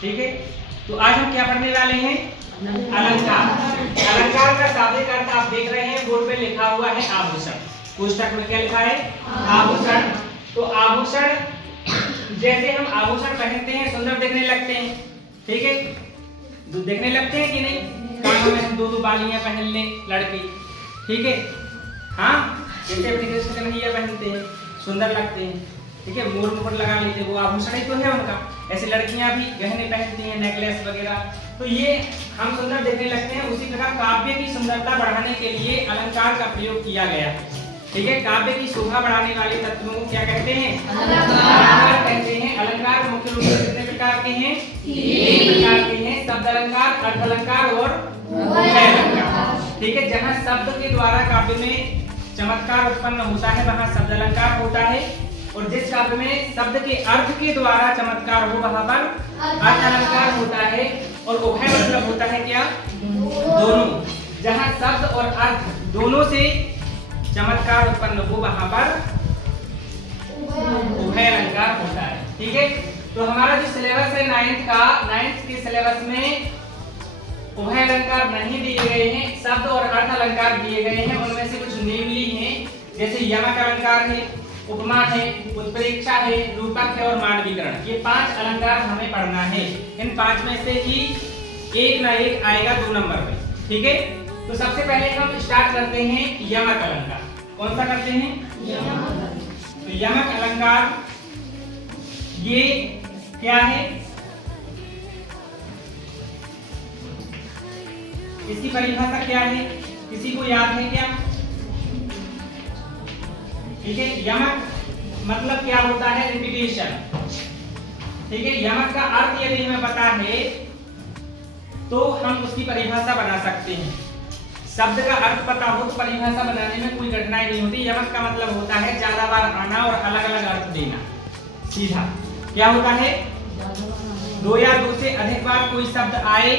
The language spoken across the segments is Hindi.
ठीक है, तो आज हम क्या पढ़ने वाले हैं? अलंकार। अलंकार का शाब्दिक अर्थ आप देख रहे हैं, बोर्ड पे लिखा हुआ है आभूषण। पुस्तक में क्या लिखा है? आभूषण। तो आभूषण, जैसे हम आभूषण पहनते हैं सुंदर दिखने लगते हैं, ठीक है, देखने लगते हैं कि नहीं? कानों में हम दो बालियां पहन लें लड़की, ठीक है, हाँ, जैसे अपनी कृष्ण कन्हैया पहनते हैं सुंदर लगते हैं, ठीक है, मोर मुकुट लगा लेते हैं, वो आभूषण ही तो है उनका। ऐसे लड़कियां भी गहने पहनती हैं, नेकलेस वगैरह, तो ये हम सुंदर देखने लगते हैं। उसी प्रकार काव्य की सुंदरता बढ़ाने के लिए अलंकार का प्रयोग किया गया, ठीक है। काव्य की शोभा बढ़ाने वाले तत्वों को क्या कहते हैं? अलंकार कहते हैं। अलंकार मुख्य रूप से कितने प्रकार के हैं? 3 प्रकार के हैं, शब्द अलंकार, अर्थ अलंकार और उभय अलंकार, ठीक है। जहाँ शब्द के द्वारा काव्य में चमत्कार उत्पन्न होता है वहाँ शब्द अलंकार होता है, और जिस काव्य में शब्द के अर्थ के द्वारा चमत्कार हो वहाँ पर अर्थ अलंकार होता है। और उभय मतलब होता है क्या? दोनों। जहाँ शब्द और अर्थ दोनों से चमत्कार उत्पन्न हो वहाँ पर उभय अलंकार होता है, ठीक है। तो हमारा जो सिलेबस है 9th के सिलेबस में उभय अलंकार नहीं दिए गए हैं, शब्द और अर्थ अलंकार दिए गए हैं। उनमें से कुछ नेमली हैं, जैसे यमक अलंकार है, उपमा है, उत्प्रेक्षा है, रूपक है और मानवीकरण। ये 5 अलंकार हमें पढ़ना है। इन 5 में से ही एक ना एक आएगा 2 नंबर में, ठीक है। तो सबसे पहले हम स्टार्ट करते हैं यमक अलंकार। कौन सा करते हैं? तो यमक अलंकार ये क्या है? इसकी परिभाषा क्या है? किसी को याद है क्या? ठीक है, यमक मतलब क्या होता है? रिपीटेशन, ठीक है। यमक का अर्थ यदि हमें पता है तो हम उसकी परिभाषा बना सकते हैं। शब्द का अर्थ पता हो तो परिभाषा बनाने में कोई कठिनाई नहीं होती। यमक का मतलब होता है ज्यादा बार आना और अलग अलग अर्थ देना। सीधा क्या होता है? 2 या 2 से अधिक बार कोई शब्द आए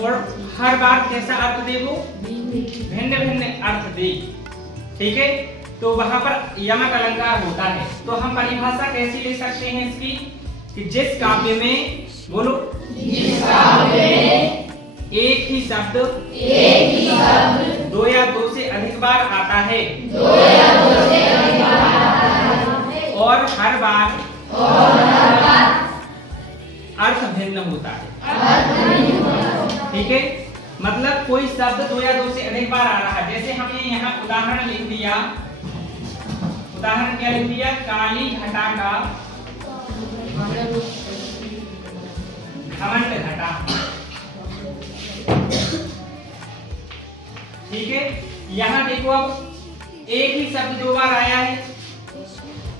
और हर बार कैसा अर्थ दे? वो भिन्न भिन्न अर्थ दे, ठीक है। तो वहां पर यमक अलंकार होता है। तो हम परिभाषा कैसी ले सकते हैं इसकी? कि जिस काव्य में, बोलो, जिस काव्य में एक ही शब्द 2 या 2 से अधिक बार आता है, और हर बार अर्थ भिन्न होता है, ठीक है। मतलब कोई शब्द 2 या 2 से अधिक बार आ रहा है। जैसे हमने यहाँ उदाहरण लिख दिया, उदाहरण क्या लिख दिया? काली घटा का घमंड घटा, ठीक है। यहाँ देखो, अब एक ही शब्द 2 बार आया है,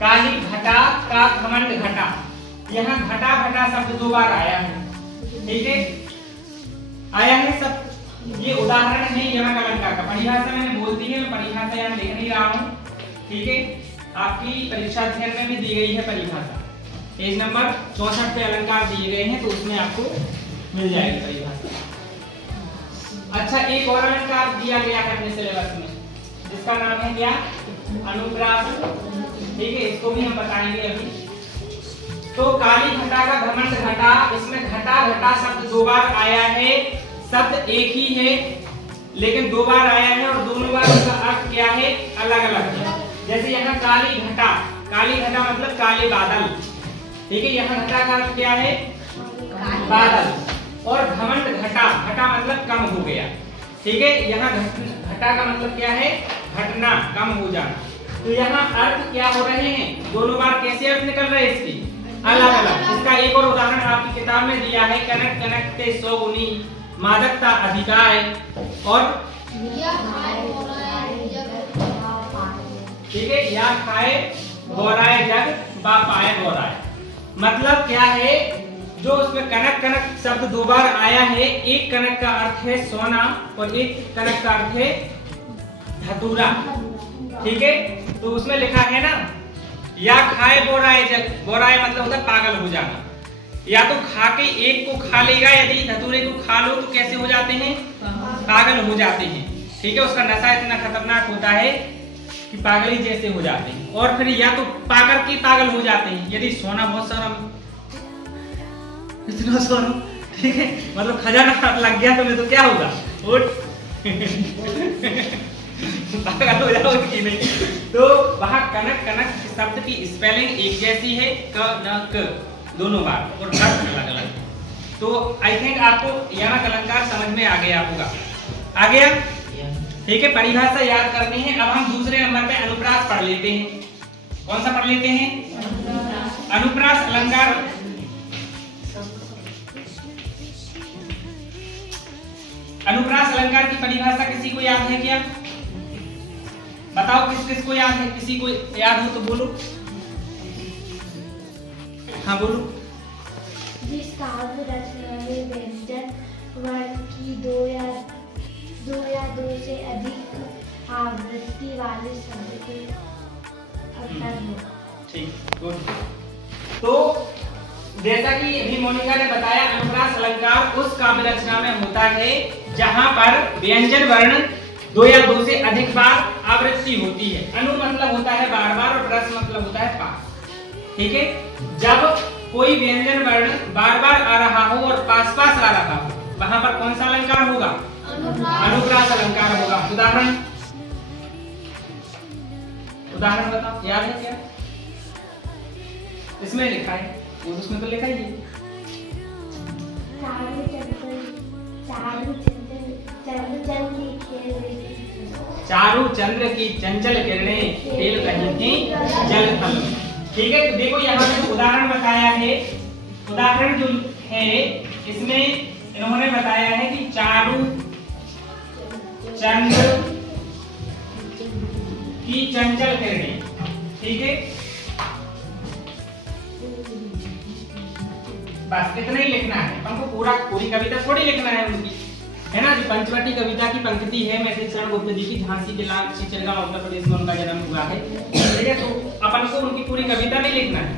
काली घटा का घमंड घटा। यहाँ घटा घटा शब्द 2 बार आया है, ठीक है, आया है सब। ये उदाहरण है यमक अलंकार का। परिभाषा मैंने बोल दी है, मैं परिभाषा यहाँ लिख नहीं रहा हूँ, ठीक है। आपकी परीक्षा अध्ययन में भी दी गई है परिभाषा, पेज नंबर 64 पे अलंकार दिए गए हैं, तो उसमें आपको मिल जाएगी परिभाषा। अच्छा, एक और अलंकार दिया गया है अपने सिलेबस में, जिसका नाम है क्या? अनुप्रास, ठीक है। इसको भी हम बताएंगे अभी। तो काली घटा का घमंड घटा, इसमें घटा घटा शब्द 2 बार आया है। शब्द एक ही है लेकिन 2 बार आया है, और दोनों बार उसका अर्थ क्या है? अलग अलग है। जैसे यहाँ काली घटा, काली घटा मतलब काले बादल, ठीक है। यहाँ घटा का अर्थ क्या है? बादल। और घमंड घटा, घटा मतलब कम हो गया, ठीक है। यहाँ घटा का मतलब क्या है? घटना, कम हो जाना। तो यहाँ अर्थ क्या हो रहे हैं? दोनों बार कैसे अर्थ निकल रहे हैं इसकी? अलग अलग। इसका एक और उदाहरण आपकी किताब में दिया है, कनक कनक ते 100 गुनी मादकता अधिकाय, और ठीक है, या खाए गौराय जग बा पाए गौराय। मतलब क्या है? जो उसमें कनक कनक शब्द 2 बार आया है, एक कनक का अर्थ है सोना और एक कनक का अर्थ है धतूरा, ठीक है। तो उसमें लिखा है ना, या खाए बोराए जग, बोराए मतलब होता है पागल हो जाना। या तो खा के एक को खा लेगा, यदि धतूरे को खा लो तो कैसे हो जाते हैं? पागल हो जाते हैं, ठीक है। उसका नशा इतना खतरनाक होता है कि पागली जैसे हो जाते हैं। और फिर या तो पाकर के पागल हो जाते हैं, यदि सोना बहुत सारा इतना सोना, ठीक है, मतलब खजाना लग गया तो मैं तो क्या होगा, उठ पागल हो जाओगे कि नहीं। तो वहाँ कनक कनक शब्द की स्पेलिंग एक जैसी है, क न क दोनों बार, और अर्थ अलग अलग। तो आई थिंक आपको यमक अलंकार समझ में आ गया होगा। आ गया, ठीक है। परिभाषा याद करनी है। अब हम दूसरे नंबर पे अनुप्रास पढ़ लेते हैं। कौन सा पढ़ लेते हैं? अनुप्रास अलंकार। अनुप्रास अलंकार की परिभाषा किसी को याद है क्या? बताओ किस किस को याद है? किसी को याद हो तो बोलो। हाँ बोलो। जिस काव्य रचना में व्यंजन वर्ण की दो या दो से अधिक आवृत्ति वाले शब्द को अक्षर हो। ठीक, गुड। तो जैसा कि अभी मोनिका ने बताया, अनुप्रास अलंकार उस काव्य रचना में होता है जहां पर व्यंजन वर्ण दो या दो से अधिक बार आवृत्ति होती है। अनु मतलब होता है बार बार, और रस मतलब होता है पास, ठीक है। जब कोई व्यंजन वर्ण बार बार आ रहा हो और पास पास आ रहा हो, वहां पर कौन सा अलंकार होगा? अनुप्रास अलंकार होगा। उदाहरण बताओ, याद है क्या? इसमें लिखा है, और उसमें तो लिखा ही है। चारु चंद्र की चंचल किरणें खेल रही थी जल थल में, ठीक है। तो देखो यहाँ पे जो उदाहरण बताया है, उदाहरण जो है इसमें इन्होंने बताया है कि चारु चंद्र की चंचल किरणें, ठीक है। बस इतना ही लिखना है हमको, पूरी कविता थोड़ी लिखना है उनकी, है ना। जो पंचवटी कविता की पंक्ति है मैथिली शरण गुप्त जी की, झांसी के लाल चिचलगांव उत्तर प्रदेश में उनका जन्म हुआ है, ठीक है। तो अपन को उनकी पूरी कविता नहीं लिखना है।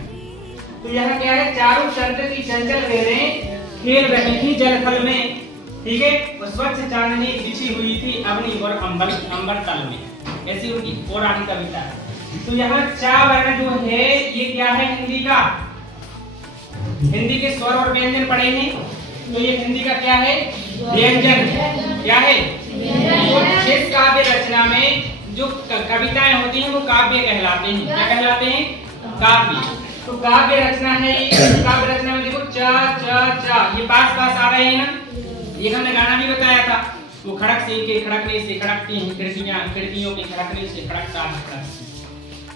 तो यहाँ क्या है? चारु चंद्र की चंचल किरणें खेल रही थी जल थल में, ठीक है। और स्वच्छ चांदनी बिछी हुई थी अवनी और अंबर तल में, ऐसी उनकी पौराणिक कविता है। तो यहाँ चा वर्ण जो है ये क्या है? हिंदी का, हिंदी के स्वर और व्यंजन पढ़े हैं, तो ये हिंदी का क्या है? व्यंजन। क्या है? तो जिस काव्य रचना में जो कविताएं होती हैं वो काव्य कहलाते हैं। क्या कहलाते हैं? काव्य। तो काव्य रचना है, काव्य रचना में देखो च च च ये पास पास आ रहे हैं ना। ये हमने गाना भी बताया था, वो खड़क से के खड़कने से खड़कती हैं खिड़कियां, खिड़कियों के खड़कने से खड़कता है खड़क,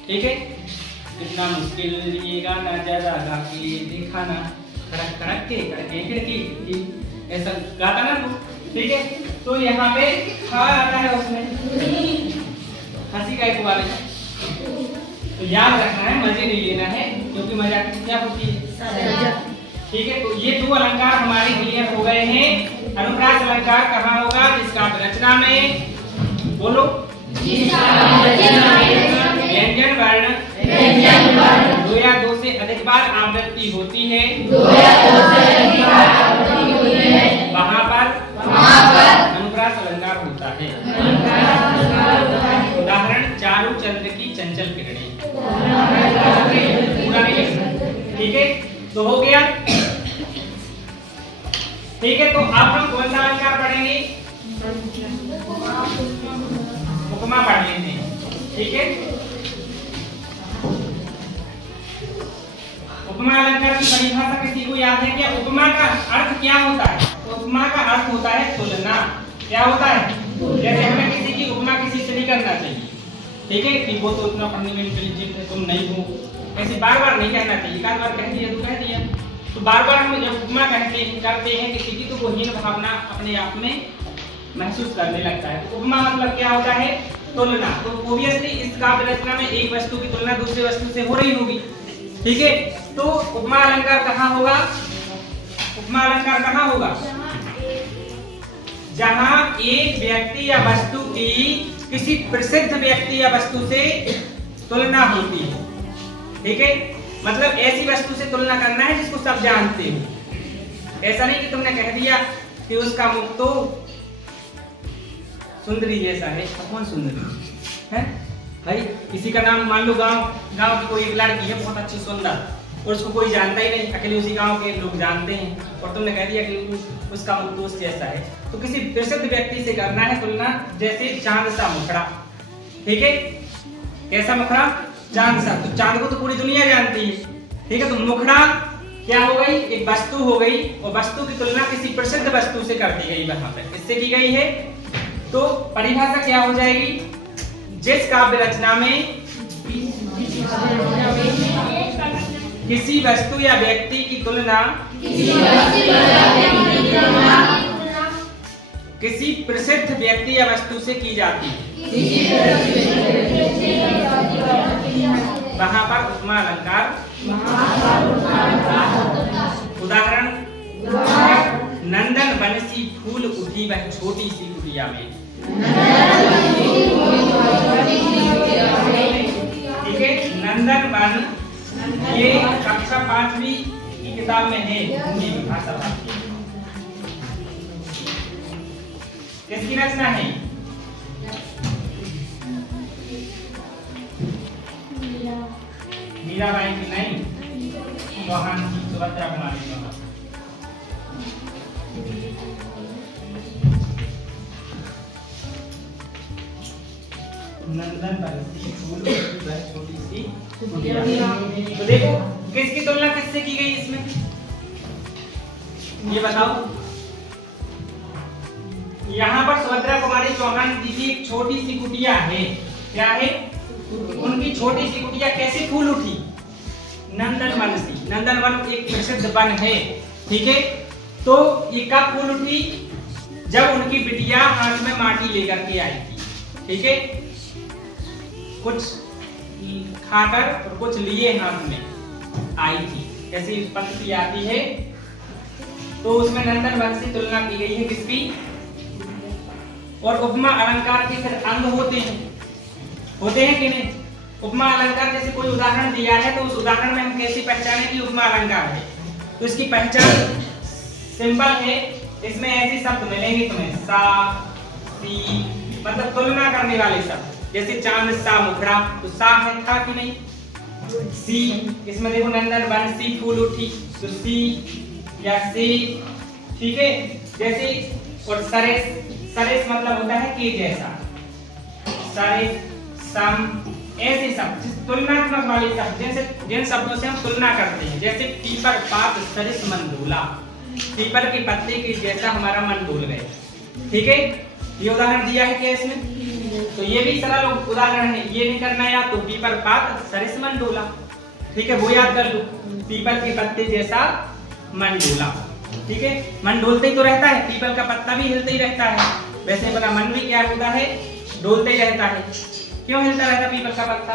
ठीक है। कितना मुश्किल ये गाना जरा गा के देखा ना, खड़क खड़क के खड़के खिड़की, ऐसा गाता ना, ठीक है। तो यहाँ पे खा आता है उसमें, हंसी का एक वाले, तो याद रखना है, मजे नहीं लेना है, क्योंकि मजा क्या होती है, ठीक है। तो ये दो अलंकार हमारे क्लियर हो गए हैं। अनुप्रास अलंकार कहाँ होगा? जिसका रचना में, बोलो, व्यंजन वर्ण दो या दो से अधिक बार आवृत्ति होती है, वहाँ पर अनुप्रास अलंकार होता है। उदाहरण चारु चंद्र की चंचल किरणें, पूरा नहीं लिखना, ठीक है। तो हो गया, ठीक है। तो आप लोग कौन सा अलंकार पढ़ेंगे? उपमा पढ़ लेते हैं, ठीक है। उपमा अलंकार की परिभाषा किसी को याद है क्या? उपमा का अर्थ क्या होता है? उपमा का अर्थ होता है तुलना। क्या होता है? जैसे हमें किसी की उपमा किसी से नहीं करना चाहिए, ठीक है, कि वो तो उतना पढ़ने में इंटेलिजेंट है, तुम नहीं हो, ऐसे बार बार नहीं कहना चाहिए। एक बार कह दिया तो कह दिया, तो बार बार हम जब उपमा करते हैं किसी की, तो वो हीन भावना अपने आप में महसूस करने लगता है। तो उपमा मतलब क्या होता है? तुलना। तो ऑब्वियसली इस काव्य रचना में एक वस्तु की तुलना दूसरी वस्तु से हो रही होगी, ठीक है। तो उपमा अलंकार कहाँ होगा? उपमा अलंकार कहाँ होगा? जहां एक व्यक्ति या वस्तु की किसी प्रसिद्ध व्यक्ति या वस्तु से तुलना होती है, ठीक है। मतलब ऐसी वस्तु से तुलना करना है जिसको सब जानते हो। ऐसा नहीं कि तुमने कह दिया कि उसका मुख तो सुंदरी जैसा है। कौन सुंदरी है भाई? किसी का नाम मान लो, गांव की कोई एक लड़की है बहुत अच्छी सुंदर, और उसको कोई जानता ही नहीं, अकेले उसी गांव के लोग जानते हैं और तुमने कह दिया कि उसका मुख दोस्त जैसा है। तो किसी प्रसिद्ध व्यक्ति से करना है तुलना, जैसे चांद सा मुखड़ा, ठीक है, कैसा मुखड़ा, चांद सा। तो चांद को तो पूरी दुनिया जानती है, ठीक है। तो मुखड़ा क्या हो गई, एक वस्तु हो गई और वस्तु की तुलना किसी प्रसिद्ध वस्तु से कर दी गई, वहां पर इससे की गई है। तो परिभाषा क्या हो जाएगी, जिस काव्य रचना में किसी वस्तु या व्यक्ति की तुलना किसी प्रसिद्ध व्यक्ति या वस्तु से की जाती है, वहां पर उपमा अलंकार। उदाहरण, नंदन वन सी फूल उठी वह छोटी सी कुटिया में, ठीक है। नंदन वन ये कक्षा 5वीं की किताब में है, हिंदी भाषा भारती। किसकी रचना है, मीराबाई की नहीं, चौहान की, सुभद्रा कुमारी चौहान। नंदन बंसी फूल छोटी सी कुटिया। तो देखो किसकी तुलना किससे की गई इसमें, ये बताओ। यहाँ पर सुभद्रा कुमारी चौहान जी की एक छोटी सी कुटिया है, क्या है, उनकी छोटी सी कुटिया कैसे फूल उठी, नंदन वन सी। नंदन वन एक प्रसिद्ध वन है, ठीक है। तो ये कब फूल उठी, जब उनकी बिटिया हाथ में माटी लेकर के आई थी, ठीक है, कुछ खाकर और कुछ लिए हाथ में आई थी, ऐसी पंक्ति आती है। तो उसमें नंदन वन से तुलना की गई है किसकी। और उपमा अलंकार के फिर अंग होते हैं कि नहीं। उपमा अलंकार जैसे कोई उदाहरण दिया है तो उस उदाहरण में हम कैसे पहचाने कि उपमा अलंकार है। तो इसकी पहचान सिंपल है, इसमें ऐसे शब्द मिलेंगे तुम्हें, सा, सी, मतलब तुलना करने वाले शब्द। जैसे चांद सा मुखड़ा, तो सा है, था कि नहीं। सी, इसमें देखो नंदन वन सी फूल उठी, तो सी या सी, ठीक है। जैसे और सरेस, सरेस मतलब होता है के जैसा, सरेस, सम, ऐसे शब्द तुलनात्मक वाले शब्द, जैसे जिन शब्दों से हम तुलना करते हैं। जैसे पीपर पात सरिस मन डोला, पीपर के पत्ते के जैसा हमारा मन डोल गया, ठीक है। ये उदाहरण दिया है क्या इसमें, तो ये भी सरल उदाहरण है, ये नहीं करना याद। तो पीपर पात सरिस मन डोला, ठीक है, वो याद कर लो, पीपल के पत्ते जैसा मन डोला, ठीक है। मन डोलते ही तो रहता है, पीपल का पत्ता भी हिलते ही रहता है, वैसे अपना मन भी क्या होता है, डोलते ही रहता है। क्यों हिलता रहता पीपल का पत्ता,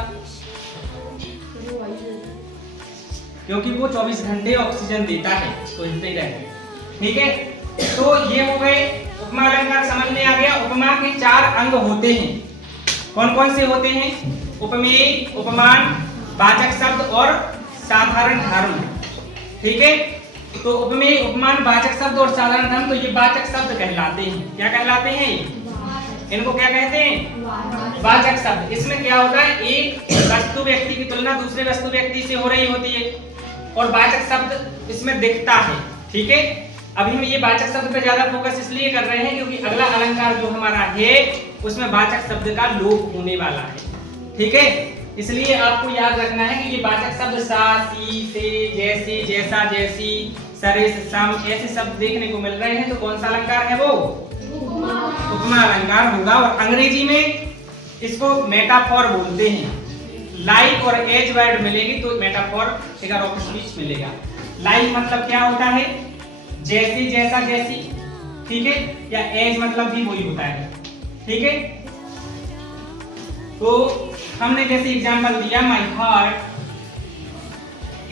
क्योंकि वो 24 घंटे ऑक्सीजन देता है, तो हिलते ही रहते हैं, ठीक है। तो ये हो गए उपमा अलंकार, समझ में आ गया। उपमा के 4 अंग होते हैं, कौन कौन से होते हैं, उपमेय, उपमान, वाचक शब्द और साधारण धर्म, ठीक है। तो उपमेय, उपमान, वाचक शब्द और साधारण धर्म, तो ये वाचक शब्द कहलाते हैं। क्या कहलाते हैं, इनको क्या कहते हैं, वाचक शब्द। इसमें क्या होता है, एक वस्तु व्यक्ति की तुलना दूसरे वस्तु व्यक्ति से हो रही होती है और वाचक शब्द इसमें दिखता है, ठीक है। अभी हम ये वाचक शब्द पे ज्यादा फोकस इसलिए कर रहे हैं क्योंकि अगला अलंकार जो हमारा है उसमें वाचक शब्द का लोप होने वाला है, ठीक है। इसलिए आपको याद रखना है कि ये वाचक शब्द सा, सी, से, जैसे, जैसा, जैसी, सरेस, सम, ऐसे शब्द देखने को मिल रहे हैं। तो कौन सा अलंकार है वो, उपमा अलंकार होगा। और अंग्रेजी में इसको मेटाफोर बोलते हैं। लाइक और एज वर्ड मिलेगी तो मेटाफोर फिगर ऑफ स्पीच मिलेगा। लाइक मतलब क्या होता है, जैसे, जैसा, जैसी, ठीक है, या एज मतलब भी वही होता है, ठीक है। तो हमने जैसे एग्जांपल दिया, my heart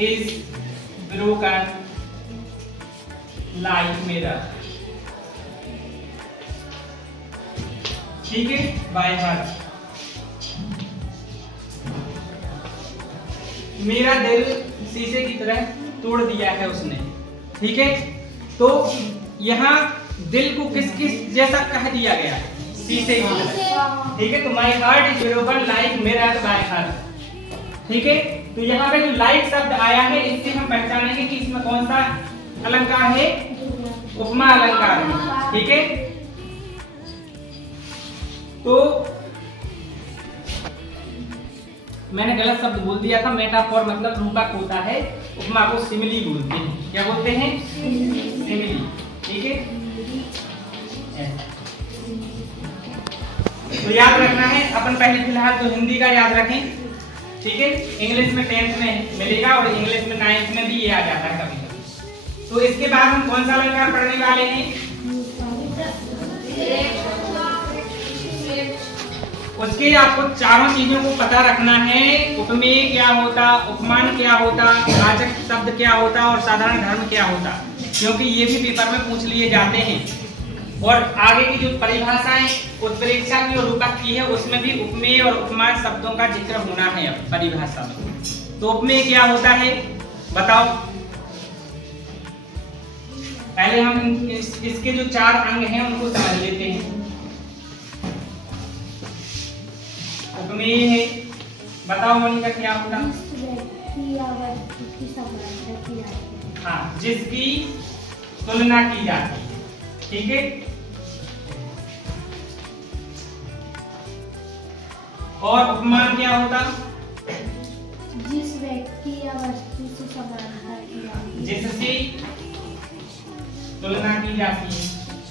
is broken like mirror, ठीक है, बाय हार्ट। मेरा दिल शीशे की तरह तोड़ दिया है उसने, ठीक है। तो यहाँ दिल को किस किस जैसा कह दिया गया है, शीशे की तरह, ठीक है। तो my heart is broken like mirror by heart, ठीक है। तो यहाँ पे जो लाइक शब्द आया है इससे हम पहचानेंगे कि इसमें कौन सा अलंकार है, उपमा अलंकार है। ठीक है, तो मैंने गलत शब्द बोल दिया था, मेटाफोर मतलब रूपक होता है, उपमा को सिमिली बोलते हैं। क्या बोलते हैं? सिमिली। ठीक है, तो याद रखना है अपन पहले फिलहाल तो हिंदी का याद रखें। ठीक है, इंग्लिश में 10th में मिलेगा और इंग्लिश में 9th में भी ये आ जाता है कभी कभी। तो इसके बाद हम कौन सा अलंकार पढ़ने वाले हैं? उसके आपको चारों चीजों को पता रखना है। उपमेय क्या होता, उपमान क्या होता, वाचक शब्द क्या होता और साधारण धर्म क्या होता, क्योंकि ये भी पेपर में पूछ लिए जाते हैं। और आगे की जो परिभाषाएं उत्प्रेक्षा की और रूपक की है उसमें भी उपमेय और उपमान शब्दों का जिक्र होना है परिभाषा में। तो उपमेय क्या होता है बताओ? पहले हम इसके जो 4 अंग हैं उनको समझ लेते हैं। उपमेय है, बताओ मोनिका क्या होता? हाँ, जिसकी तुलना की जाती है। ठीक है, और उपमान क्या होता? जिस व्यक्ति या वस्तु से समानता की जाती है, जिससे तुलना की जाती है।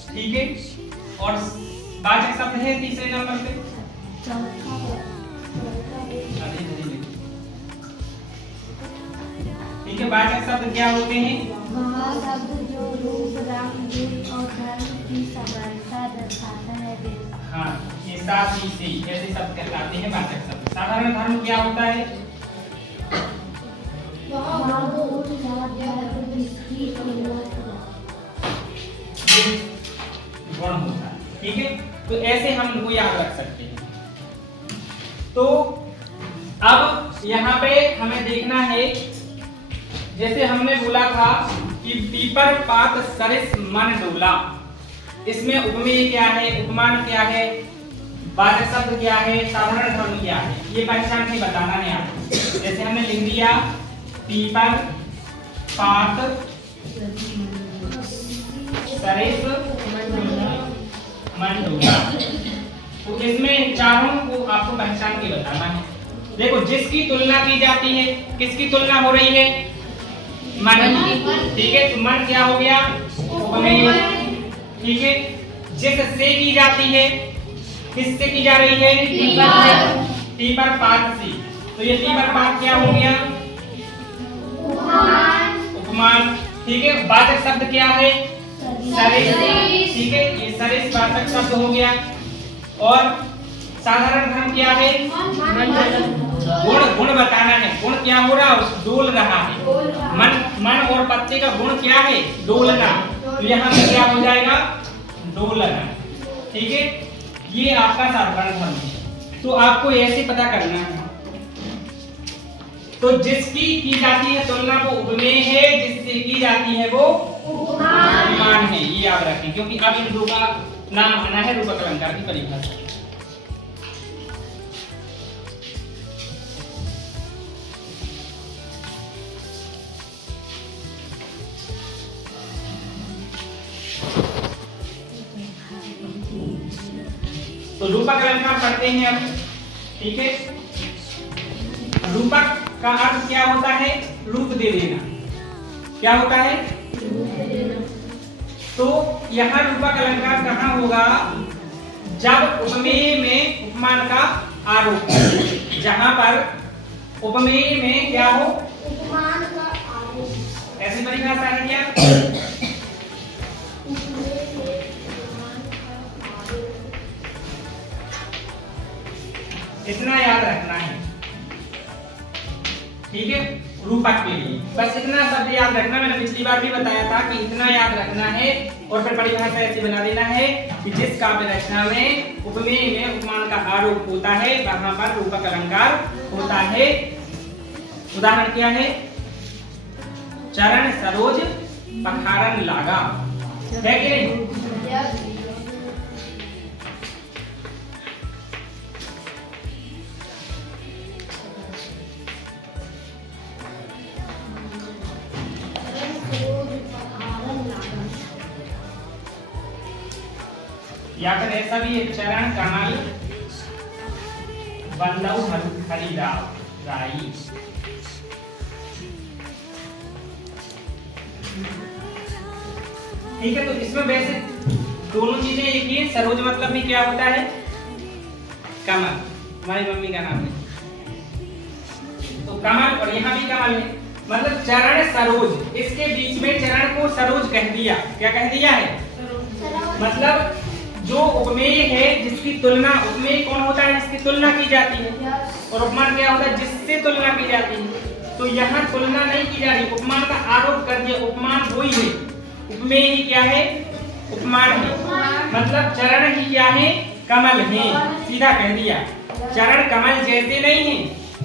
ठीक है, और वाचक शब्द है तीसरे नंबर पे। ठीक है, वाचक शब्द क्या होते हैं? वह शब्द जो रूप, रंग, गुण और धर्म की समानता दर्शाता है। हाँ, ये साथ ही से ऐसे शब्द कहलाते हैं वाचक शब्द। साधारण धर्म क्या होता है? गुण होता है। ठीक है, तो ऐसे हम इनको याद रख सकते हैं। तो अब यहाँ पे हमें देखना है, जैसे हमने बोला था कि पीपर पात सरिस मन डोला, इसमें उपमेय क्या है, उपमान क्या है, वाचक शब्द क्या है, साधारण धर्म क्या है, ये पहचान के बताना है आपको। जैसे हमने लिख दिया पीपर पात सरिस मन डोला, तो इसमें चारों को आपको पहचान के बताना है। देखो, जिसकी तुलना की जाती है, किसकी तुलना हो रही है? मन की। ठीक है, तो मन क्या हो गया? उपमेय। ठीक है, जिससे की जाती है, किससे की जा रही है? पीपर पात से, तो ये पीपर पात क्या हो गया? उपमान। ठीक है, वाचक शब्द क्या है? सरिस। ठीक है, ये सरिस वाचक शब्द हो गया। और साधारण धर्म क्या है? गुण। गुण बताना है, गुण क्या हो रहा है? डोल रहा है। मन और पत्ते का गुण क्या है? डोलना। तो यहाँ पे क्या हो जाएगा? डोलना। ठीक है, ये आपका साधारण धर्म है। तो आपको ऐसे पता करना है। तो जिसकी की जाती है तुलना वो उपमेय है, जिससे की जाती है वो उपमान है। ये याद रखें, क्योंकि अब इन दो का नाम आना है रूपक अलंकार की परिभाषा। तो रूपक अलंकार पढ़ते हैं अब। ठीक है, रूपक का अर्थ क्या होता है? रूप दे देना। क्या होता है? तो यहाँ रूपक अलंकार कहाँ होगा? जब उपमेय में उपमान का आरोप, जहां पर उपमेय में क्या हो? उपमान का आरोप। ऐसी परिभाषा है क्या? इतना याद रखना है। ठीक है, रूपक के लिए बस इतना शब्द याद रखना। मैंने पिछली बार भी बताया था कि इतना याद रखना है और फिर परिभाषा ऐसे बना देना है कि जिस काव्य रचना में उपमेय में उपमान का आरोप होता है वहां पर रूपक अलंकार होता है। उदाहरण क्या है? चरण सरोज पखारन लागा, है कि नहीं? या फिर ऐसा भी है, चरण कमल बंदौ हरिराई। ठीक है, तो इसमें वैसे दोनों चीजें एक ही है। सरोज मतलब में क्या होता है? कमल, हमारी मम्मी का नाम है, तो कमल, और यहाँ भी कमल है, मतलब चरण सरोज, इसके बीच में चरण को सरोज कह दिया। क्या कह दिया है? मतलब जो उपमेय है जिसकी तुलना, उपमेय कौन होता है? जिसकी तुलना की जाती है, और उपमान क्या होता है? जिससे तुलना की जाती है। तो यहाँ तुलना नहीं की जा रही, उपमान का आरोप कर दिया। उपमान वही है, उपमेय ही क्या है? उपमान है। मतलब चरण ही क्या है? कमल है, सीधा कह दिया। चरण कमल जैसे नहीं है,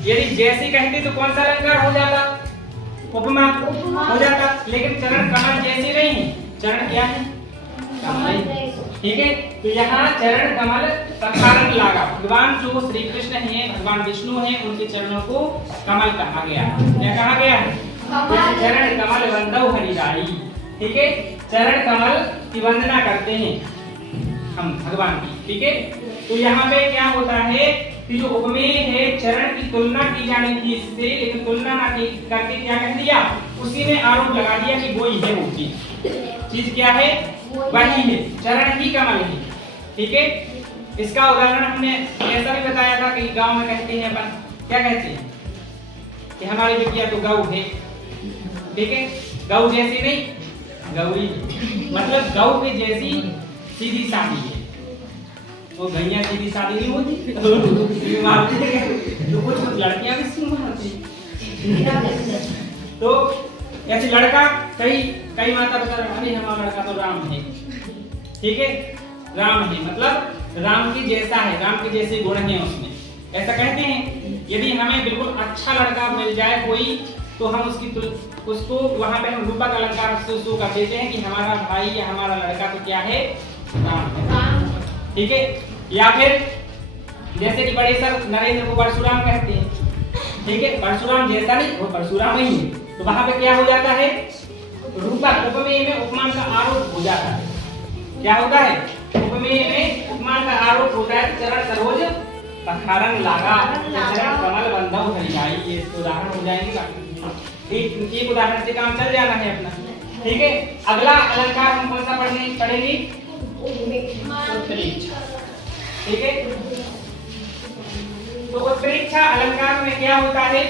यदि जैसे कहते तो कौन सा अलंकार हो जाता? उपमा हो जाता, लेकिन चरण कमल जैसे नहीं है। चरण क्या है? कमल। ठीक है, तो यहाँ चरण कमल पखारन लागा। भगवान जो श्री कृष्ण है, भगवान विष्णु है, उनके चरणों को कमल कहा गया है। क्या कहा गया है? चरण कमल बंदौ हरिराई। ठीक है, चरण कमल की वंदना करते हैं हम भगवान की। ठीक है, तो यहाँ पे क्या होता है कि जो उपमेय है, चरण की तुलना की जानी थी इससे, लेकिन तुलना ना की करके क्या कह दिया? उसी ने आरोप लगा दिया कि वही है, वो चीज क्या है? वही है, चरण ही कमल है। ठीक है, इसका उदाहरण हमने ऐसा भी बताया था कि गांव में कहते हैं अपन, क्या कहते हैं कि हमारी बिटिया तो गौ है। ठीक है, गौ जैसी नहीं, गौरी, मतलब गौ के जैसी सीधी सादी है। वो गैया सीधी सादी नहीं होती, तो कुछ लड़कियां भी इसमें मारती। तो ऐसे लड़का, कई माता बता रहे अभी हमारा लड़का तो राम है। ठीक है, राम है मतलब राम के जैसा है, राम के जैसे गुण हैं उसमें, ऐसा कहते हैं। यदि हमें बिल्कुल अच्छा लड़का मिल जाए कोई, तो हम उसको वहां पे हम रूपक अलंकार से उसको कर देते हैं कि हमारा भाई या हमारा लड़का तो क्या है? राम है। ठीक है, या फिर जैसे कि बड़े सर नरेंद्र को परशुराम कहते हैं। ठीक है, परशुराम जैसा नहीं, वो परशुराम ही है। तो वहां पे क्या हो जाता है? रूपक, उपमेय में उपमान का आरोप हो जाता है। क्या होता है? उपमेय में उपमान का आरोप होता है। चरण सरोज पखारन लागा, चरण कमल बंदौ हरिराई। ये उदाहरण हो जाएंगे, एक उदाहरण से काम चल जाना है अपना। ठीक है, अगला अलंकार हम कौन सा पढ़ेंगे? उत्प्रेक्षा। ठीक है, तो उत्प्रेक्षा अलंकार में क्या होता है?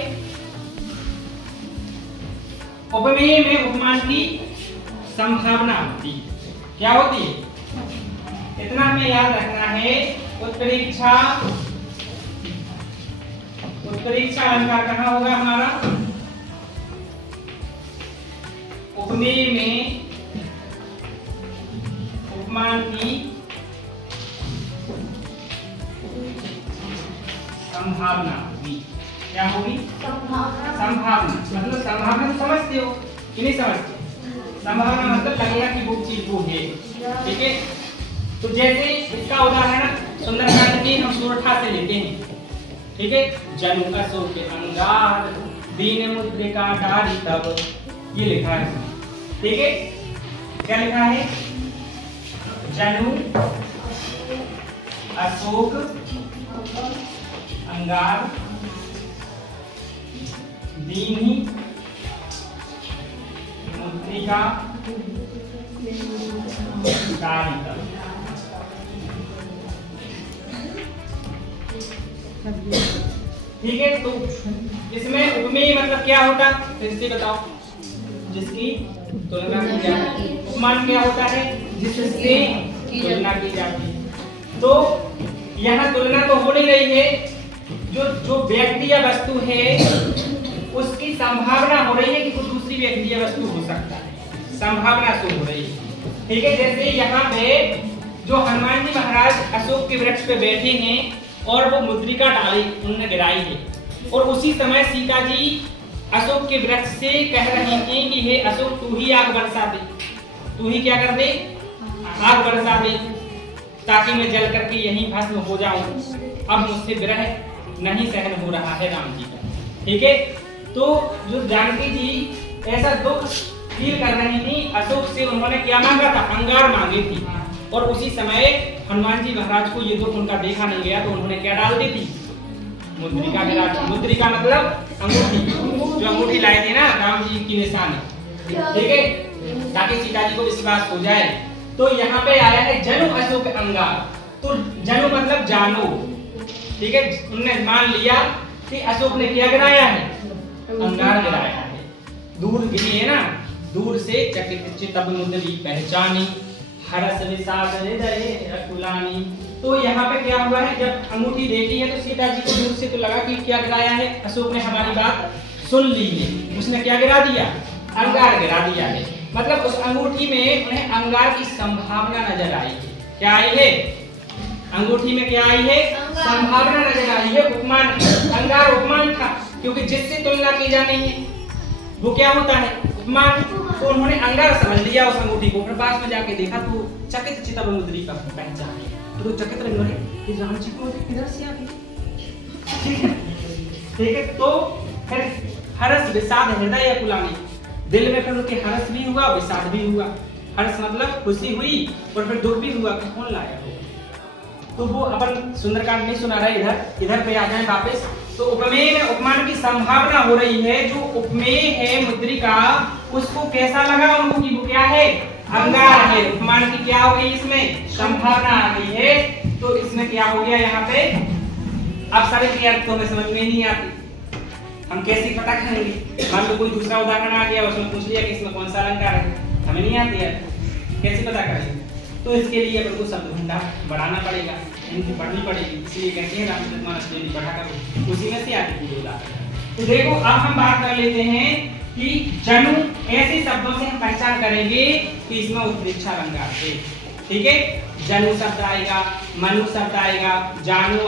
उपमेय में उपमान की संभावना होती है। क्या होती है? इतना हमें याद रखना है। उत्प्रेक्षा अलंकार कहाँ होगा हमारा? उपमेय में उपमान की संभावना होगी। क्या होगी? संभावना मतलब संभावना तो समझते हो कि नहीं समझते? संभावना मतलब लगेगा कि वो चीज वो है। ठीक है, तो जैसे इसका उदाहरण सुंदरकांड के हम सोरठा से लेते हैं। ठीक है, जनु अशोक अंगार दीन मुद्रिका डारी तब, ये लिखा है इसमें। ठीक है, क्या लिखा है? जनु अशोक अंगार दीनी मुद्रिका डारी तब। ठीक है, तो इसमें उपमेय मतलब क्या होता? इससे बताओ, जिसकी तुलना की जाती है। उपमान क्या होता है? जिससे तुलना की जाती है। तो यहाँ तुलना तो हो नहीं रही है, जो व्यक्ति या वस्तु है उसकी संभावना हो रही है कि कुछ दूसरी व्यक्ति या वस्तु हो सकता है, संभावना शो हो रही है। ठीक है, जैसे यहाँ पे जो हनुमान जी महाराज अशोक के वृक्ष पे बैठे हैं और वो मुद्रिका डाली, उन्होंने गिराई है, और उसी समय सीता जी अशोक के वृक्ष से कह रही थी कि हे अशोक, तू ही आग बरसा दे, तू ही क्या कर दे? आग बरसा दे, ताकि मैं जल करके यहीं भस्म हो जाऊं। अब मुझसे विरह नहीं सहन हो रहा है राम जी का। ठीक है, तो जो जानकी जी ऐसा दुख फील कर रही थी, अशोक से उन्होंने क्या मांगा था? अंगार मांगी थी। और उसी समय हनुमान जी महाराज को ये दुख उनका देखा नहीं गया, तो उन्होंने क्या डाल दी थी? मुद्रिका गिरा दी। मुद्रिका मतलब अंगूठी, जो अंगूठी लाए थे ना राम जी की निशानी, ठीक है, ताकि सीता जी को विश्वास हो जाए। तो यहाँ पे आया है जनु अशोक अंगार। तो जनु मतलब जानो, ठीक है, उन्होंने मान लिया कि अशोक ने क्या गिराया है? अंगार गिराया है। दूर गिरी है ना, दूर से चकित चित्त मुद्री पहचानी, हरस विषाद हृदय अकुलानी। तो यहाँ पे क्या हुआ है, जब अंगूठी देखी है तो सीता जी को दूर से तो लगा कि क्या गिराया है, अशोक ने हमारी बात सुन ली है, उसने क्या गिरा दिया? अंगार गिरा दिया है। मतलब उस अंगूठी में उन्हें अंगार की संभावना नजर आई है। क्या आई है? अंगूठी में क्या आई है? संभावना नजर आई है। उपमान, अंगार उपमान था, क्योंकि जिससे तुलना की जानी है वो क्या होता है? उपमान। तो उन्होंने अंगार समझ लिया उस अंगूठी को। फिर पास में जाके देखा तो चकित चित्त मुद्री का पहचान, तो चकित रंग में कि राम जी को किधर से आ गई, ठीक है, ठीक है। तो फिर हर्ष विषाद हृदय अकुलानी, दिल में फिर उनके हर्ष भी हुआ, विषाद भी हुआ। हर्ष मतलब खुशी हुई और फिर दुख भी हुआ कि कौन लाया हो। तो वो अपन सुंदरकांड नहीं सुना रहे, इधर पे आ जाए वापस। तो उपमेय में उपमान की संभावना हो रही है। जो उपमेय है मुद्रिका, उसको कैसा लगा उनको कि वो क्या है? अंगार है। उपमान की क्या हो गई? इसमें संभावना आ गई है। तो इसमें क्या हो गया यहाँ पे? अब सारे क्रिया तो हमें समझ में नहीं आती, हम कैसे पता करेंगे? मान लो कोई दूसरा उदाहरण आ गया, उसमें पूछ लिया कि इसमें कौन सा अलंकार है, हमें नहीं आती है, कैसे पता करेंगे? तो इसके लिए अपन को शब्द भंडार बढ़ाना पड़ेगा, इनकी पढ़नी पड़ेगी। इसलिए कहते हैं रामचरितमानस में पढ़ा करो, उसी में से आगे पूरे उदाहरण। तो देखो अब हम बात कर लेते हैं कि जनु ऐसे शब्दों से हम पहचान करेंगे कि इसमें उत्प्रेक्षा अलंकार है, ठीक है। जनु शब्द आएगा, मनु शब्द आएगा, जानु